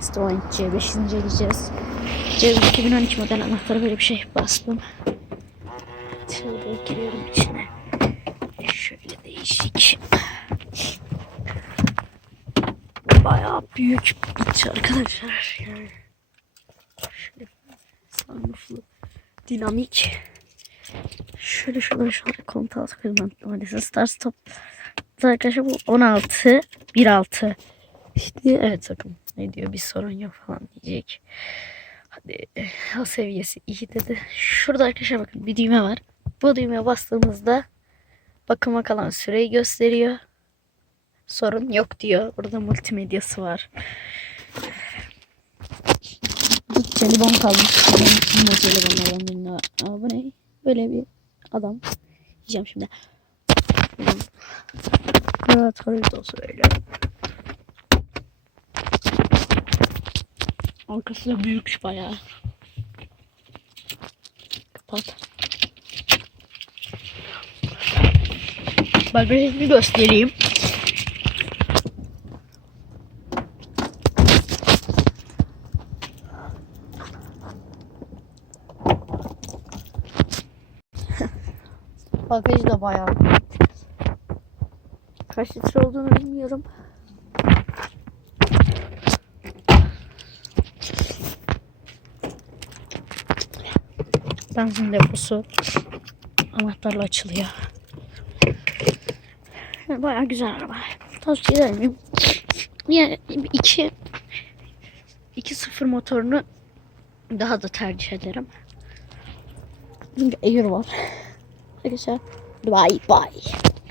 Citroen C5 inceleyeceğiz. C5 2012 model anahtarı böyle bir şey bastım. Şöyle giriyorum içine. Şöyle değişik. Bayağı büyük bir iç arkadaşlar. Yani şöyle sunrooflu, dinamik. Şöyle şöyle şöyle kontağı takıyorum. Maalesef start stop. Arkadaşlar bu 16 1.6 işte evet bakın ne diyor bir sorun yok falan diyecek. Hadi o seviyesi iyi dedi. Şurada arkadaşlar bakın bir düğme var. Bu düğmeye bastığımızda bakıma kalan süreyi gösteriyor. Sorun yok diyor. Burada multimedyası var. Bir jelibon kalmış. Bu ne? Böyle bir adam. Yiyeceğim şimdi. Evet, haritos öyle. Arkası da büyük bayağı. Kapat. Bagajını göstereyim. Bagajı da bayağı. Kaç litre olduğunu bilmiyorum. Benzin deposu anahtarla açılıyor. Bayağı güzel araba. Tavsiye eder miyim? Yani iki iki sıfır motorunu daha da tercih ederim. Çünkü Air var. Arkadaşlar bye bye.